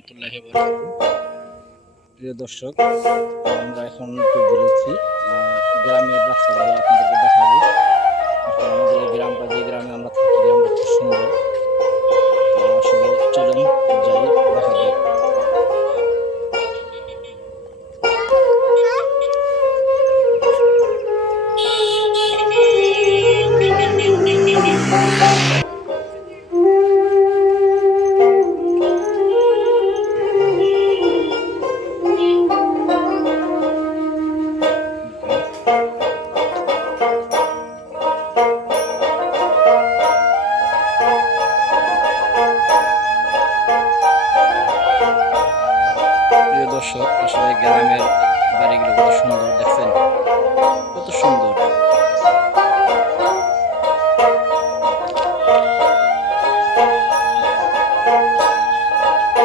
রহমতুল্লাহি ওয়া বারাকাতুহু। প্রিয় দর্শক, আমরা এখন একটু বেরোচ্ছি গ্রামের রাস্তাগুলো আপনাদেরকে দেখাবো। আসলে আমাদের এই গ্রামটা, যে গ্রামে আমরা থাকি, গ্রামটা খুব সুন্দর। আসলে চলেন যাই, দেখা যাক। প্রিয় দর্শক, আসলে গ্রামের বাড়িগুলো কত সুন্দর, দেখছেন কত সুন্দর।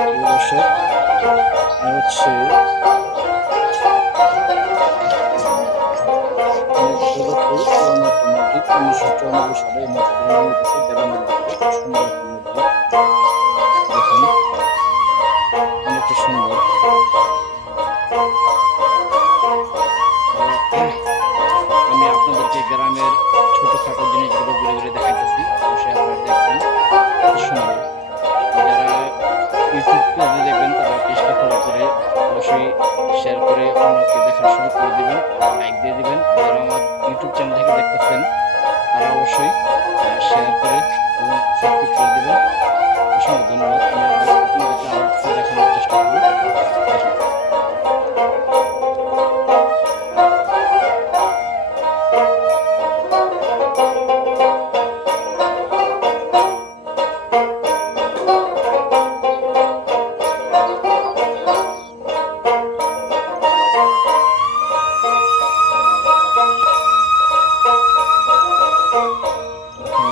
প্রিয় দর্শক, হচ্ছে পুরোনো একটা মসজিদ, 1994 সালে এই মসজিদ নির্মিত হয়েছে গ্রামের ভিতরে। সুন্দর একটা মসজিদ, দেখুন অনেকটা সুন্দর। আমি আপনাদেরকে গ্রামের ছোটখাটো জিনিসগুলো ঘুরে ঘুরে দেখাইতেছি, অবশ্যই আপনারা দেখবেন কত সুন্দর। যারা ইউটিউব পেজে দেখবেন তারা পেজটা ফলো করে অবশ্যই শেয়ার করে অন্যকে দেখা শুরু করে দেবেন, লাইক দিয়ে দিবেন। যারা আমার ইউটিউব চ্যানেল থেকে দেখতেছেন তারা অবশ্যই শেয়ার করে এবং সাবস্ক্রাইব করে দেবেন। অসংখ্য ধন্যবাদ। আমি আপনাদেরকে আরও কিছু দেখানোর চেষ্টা করব।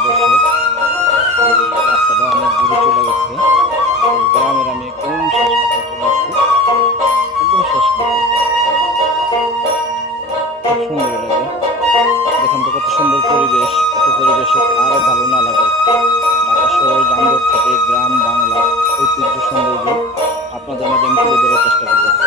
দেখেন। রাস্তাটা অনেক দূরে চলে গেছে। গ্রামের আমি একদম শেষ পথে চলে আসছি, একদম শেষ পথে। খুব সুন্দর লাগে, দেখেন তো কত সুন্দর পরিবেশ। কত পরিবেশে আরো ভালো না লাগে। ঢাকা শহর যানজট থেকে গ্রাম বাংলা ঐতিহ্য সৌন্দর্য আপনাদের মাঝে আমি তুলে ধরার চেষ্টা করতেছি।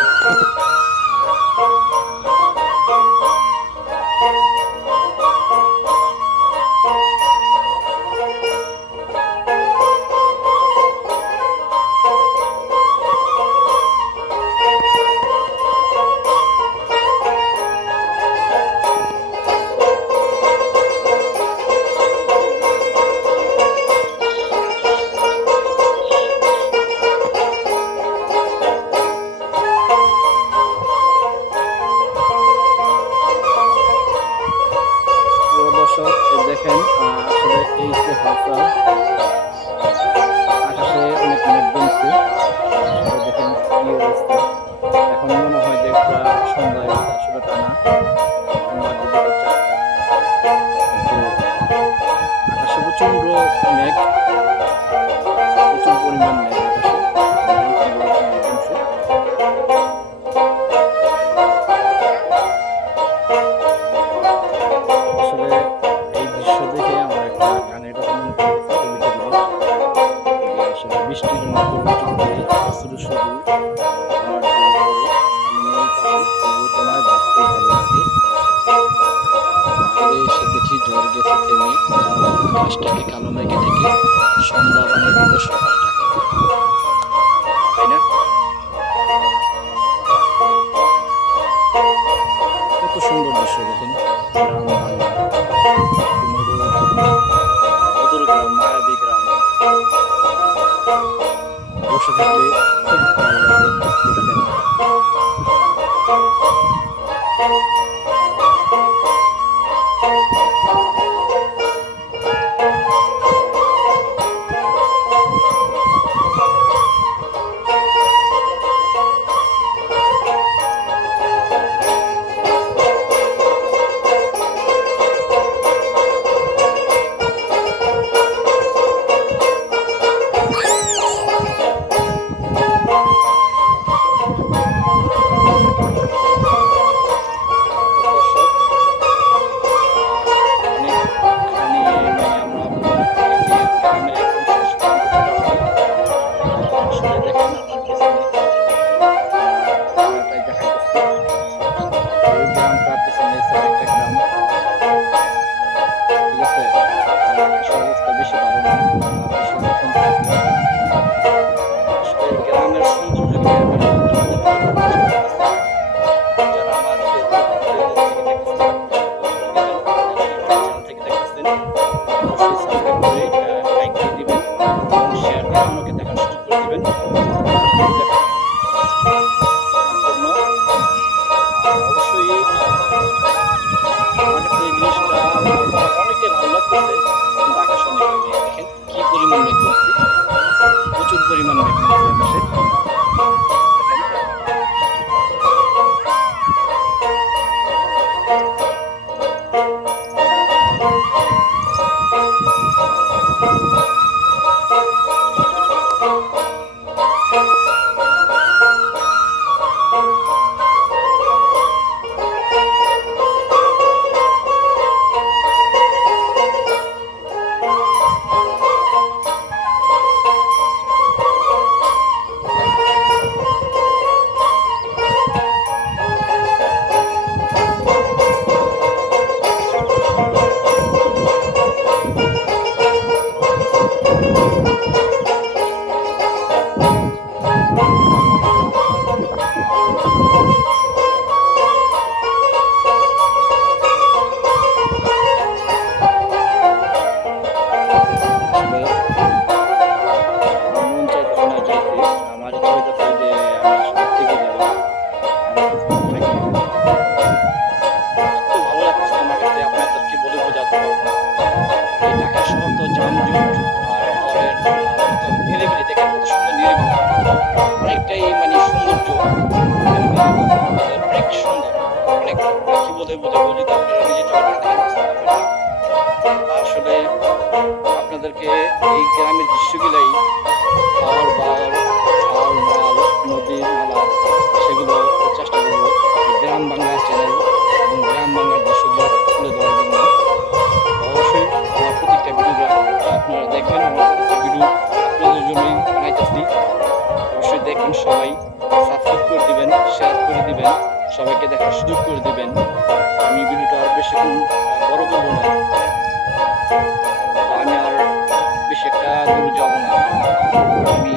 দর্শক, দেখেন আসলে এই যে হালচাল, আকাশে অনেক মেঘ জমছে। আসলে দেখেন কি অবস্থা। এখন মনে হয় যে সন্ধ্যা হয়েছে, আসলে তা না, বাজে বিকেল 4টা। কিন্তু আকাশে প্রচন্ড মেঘ, প্রচুর পরিমাণ মেঘ আকাশে। মেঘ জমছে। আসলে এই দৃশ্য দেখে আমার একটা গানের কথা মনে পড়েছে, কবিতা গুলো। আসলে বৃষ্টির মতো চোখে শুধু শুধু আমার জন্য করে, আমি নেই পাশে, তবু তোমায় ভাবতে ভালো লাগে। বাইরে এসে দেখি ঝড় গেছে থেমে, আকাশটাকে কালো মেঘে ঢেকে সন্ধ্যা বানিয়ে দিল সকালটাকে। তাই না? কত সুন্দর দৃশ্য দেখেন। গ্রাম বাংলা, মধুর গ্রাম, মায়াবী গ্রাম, বসে থাকলে খুব ভালো লাগে। দেখেন পেছনে পুরাটাই দেখাইতেছি। এই গ্রামটার পেছনে স্যার একটা গ্রাম, ঠিক আছে? আর আকাশের অবস্থা বেশি ভালো না, বেশি যখন থাকবে আসলে গ্রামের সৌন্দর্যকে আমি আপনাদের তুলে ধরার চেষ্টা করতেছি। যারা আমার ফেসবুক পেজ থেকে দেখতেছেন চ্যানেল থেকে দেখতেছেন অবশ্যই সাবস্ক্রাইব করে লাইক দিয়ে দিবেন এবং শেয়ার দিয়ে অন্যকে দেখার সুযোগ করে দিবেন। দেখার জন্য অবশ্যই আমার কাছে এই জিনিসটা অনেকটাই ভালো লাগতেছে, কিন্তু আকাশ অনেক মেঘ। দেখেন কি পরিমাণ মেঘ করছে, প্রচুর পরিমাণ মেঘ করছে আকাশে। মন চাইতেছে না যাইতে, আমার ইচ্ছা হইতেছে যে আমি আসলে থেকে যাই আর কিছুক্ষণ থাকি। এত ভালো লাগতেছে আমার কাছে, আপনাদেরকে বলে বোঝাতে পারবো না। এই ঢাকা শহর তো যানজট আর শহরের কত নিরিবিলি, দেখেন কত সুন্দর নিরিবিলি, অনেকটাই মানে সৌন্দর্য অনেক সুন্দর, অনেক কি বলে বোঝাবো যদি আপনারা নিজে চোখে না দেখেন বুঝতে পারবেন না। আসলে আপনাদেরকে এই গ্রামের দৃশ্যগুলাই খাওয়ার বাওয়ার খাল নাল নদী নালা সেগুলো চেষ্টা করবো এই গ্রাম বাংলা চ্যানেল এবং গ্রাম বাংলার দৃশ্যগুলো তুলে ধরার জন্য। অবশ্যই আমার প্রত্যেকটা ভিডিও আপনারা দেখবেন, আমার প্রত্যেকটা ভিডিও আপনাদের জন্যই বানাইতেছি। অবশ্যই দেখবেন, সবাই সাবস্ক্রাইব করে দিবেন, শেয়ার করে দিবেন, সবাইকে দেখার সুযোগ করে দিবেন। আমি ভিডিওটা আর বেশিক্ষণ বড় করবো না, আমি আর বেশি একটা দূর যাব না। আমি